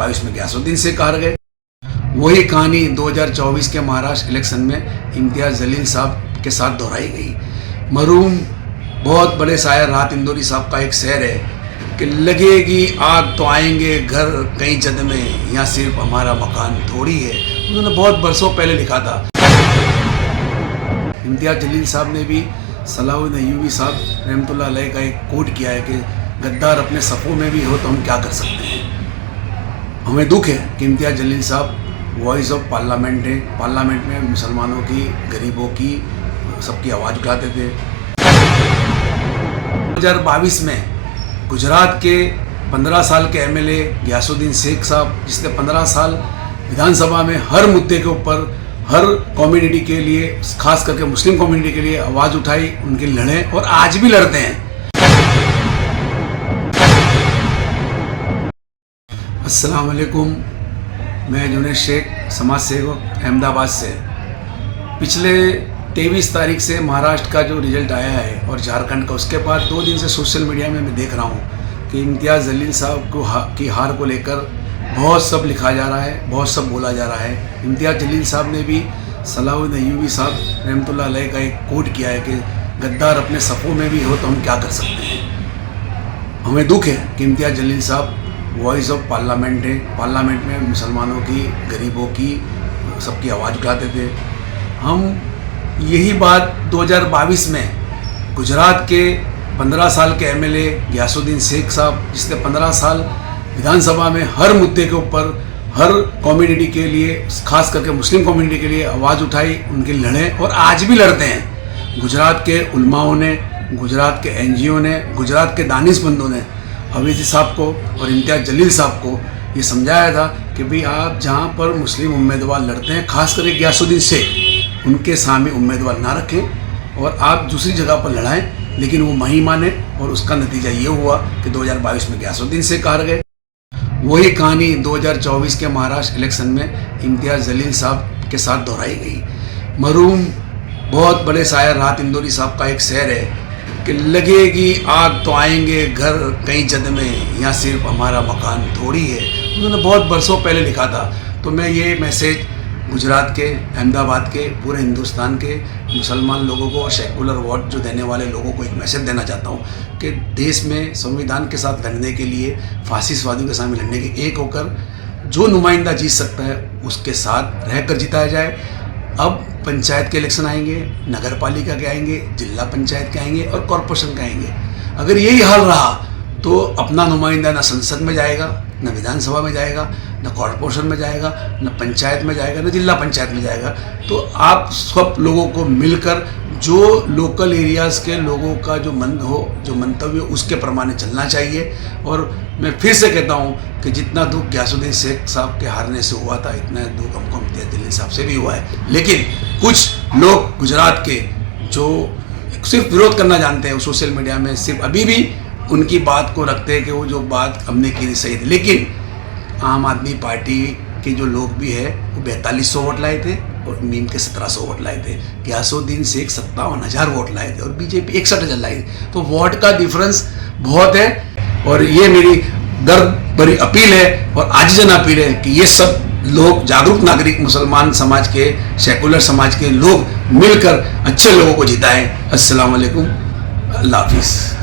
2022 में गयासुद्दीन शेख हार गए। वही कहानी 2024 के महाराष्ट्र इलेक्शन में इम्तियाज़ जलील साहब के साथ दोहराई गई। मरहूम बहुत बड़े शायर राहत इंदौरी साहब का एक शेर है कि लगेगी आग तो आएंगे घर कई जद में, यहाँ सिर्फ हमारा मकान थोड़ी है। उन्होंने बहुत बरसों पहले लिखा था। इम्तियाज़ जलील साहब ने भी सलाहुद्दीन अय्यूबी साहब रहमतुल्लाह अलैह का एक कोट किया है कि गद्दार अपने सफ़ों में भी हो तो हम क्या कर सकते हैं। हमें दुख है कि इम्तियाज़ जलील साहब वॉइस ऑफ पार्लियामेंट है। पार्लियामेंट में मुसलमानों की, गरीबों की, सबकी आवाज़ उठाते थे। 2022 में गुजरात के 15 साल के एमएलए गयासुद्दीन शेख साहब, जिसने 15 साल विधानसभा में हर मुद्दे के ऊपर हर कम्युनिटी के लिए, खास करके मुस्लिम कम्युनिटी के लिए आवाज़ उठाई, उनके लड़े और आज भी लड़ते हैं। अस्सलाम वालेकुम, मैं जुनैद शेख, समाज सेवक अहमदाबाद से। पिछले 23 तारीख से महाराष्ट्र का जो रिजल्ट आया है और झारखंड का, उसके बाद 2 दिन से सोशल मीडिया में मैं देख रहा हूँ कि इम्तियाज़ जलील साहब की हार को लेकर बहुत सब लिखा जा रहा है, बहुत सब बोला जा रहा है। इम्तियाज़ जलील साहब ने भी सलाहुद्दीन अय्यूबी साहब रहमतुल्लाह अलैह का एक कोट किया है कि गद्दार अपने सफ़ों में भी हो तो हम क्या कर सकते हैं। हमें दुख है कि इम्तियाज़ जलील साहब वॉइस ऑफ पार्लियामेंट है। पार्लियामेंट में मुसलमानों की, गरीबों की, सबकी आवाज़ उठाते थे। हम यही बात 2022 में गुजरात के 15 साल के एमएलए गयासुद्दीन शेख साहब, जिसने 15 साल विधानसभा में हर मुद्दे के ऊपर हर कम्युनिटी के लिए, खास करके मुस्लिम कम्युनिटी के लिए आवाज़ उठाई, उनके लड़े और आज भी लड़ते हैं। गुजरात के उलमाओं ने, गुजरात के एनजीओ ने, गुजरात के दानिशमंदों ने अवैसी साहब को और इम्तियाज़ जलील साहब को ये समझाया था कि भाई आप जहाँ पर मुस्लिम उम्मीदवार लड़ते हैं, खास करके गयासुद्दीन शेख, उनके सामने उम्मीदवार ना रखें और आप दूसरी जगह पर लड़ाएं। लेकिन वो नहीं माने और उसका नतीजा ये हुआ कि 2022 में गयासुद्दीन शेख हार गए। वही कहानी 2024 के महाराष्ट्र इलेक्शन में इम्तियाज़ जलील साहब के साथ दोहराई गई। मरहूम बहुत बड़े शायर राहत इंदौरी साहब का एक शेर है कि लगेगी आग तो आएंगे घर कई जद में, यहाँ सिर्फ हमारा मकान थोड़ी है। उन्होंने बहुत बरसों पहले लिखा था। तो मैं ये मैसेज गुजरात के, अहमदाबाद के, पूरे हिंदुस्तान के मुसलमान लोगों को और सेकुलर वोट जो देने वाले लोगों को एक मैसेज देना चाहता हूँ कि देश में संविधान के साथ लड़ने के लिए, फासिस्टवादियों के सामने लड़ने के एक होकर जो नुमाइंदा जीत सकता है उसके साथ रहकर जिताया जाए। अब पंचायत के इलेक्शन आएंगे, नगर पालिका के आएंगे, जिला पंचायत के आएंगे और कॉरपोरेशन के आएंगे। अगर यही हाल रहा तो अपना नुमाइंदा न संसद में जाएगा, न विधानसभा में जाएगा, न कॉरपोरेशन में जाएगा, न पंचायत में जाएगा, न जिला पंचायत में जाएगा। तो आप सब लोगों को मिलकर जो लोकल एरियाज़ के लोगों का जो मंतव्य हो उसके प्रमाणे चलना चाहिए। और मैं फिर से कहता हूँ कि जितना दुख गयासुद्दीन शेख साहब के हारने से हुआ था, इतना दुख हमको इम्तियाज़ जलील साहब से भी हुआ है। लेकिन कुछ लोग गुजरात के जो सिर्फ विरोध करना जानते हैं, वो सोशल मीडिया में सिर्फ अभी भी उनकी बात को रखते हैं कि वो जो बात हमने की सही थी। लेकिन आम आदमी पार्टी के जो लोग भी है वो 4200 वोट लाए थे और नीम के 1700 वोट लाए थे। गयासुद्दीन शेख 57,000 वोट लाए थे और बीजेपी 61,000 लाई थी। तो वोट का डिफरेंस बहुत है। और ये मेरी दर्द भरी अपील है और आजीजन अपील है कि ये सब लोग, जागरूक नागरिक, मुसलमान समाज के, सेकुलर समाज के लोग मिलकर अच्छे लोगों को जिताएं। अस्सलाम वालेकुम, अल्लाह हाफिज़।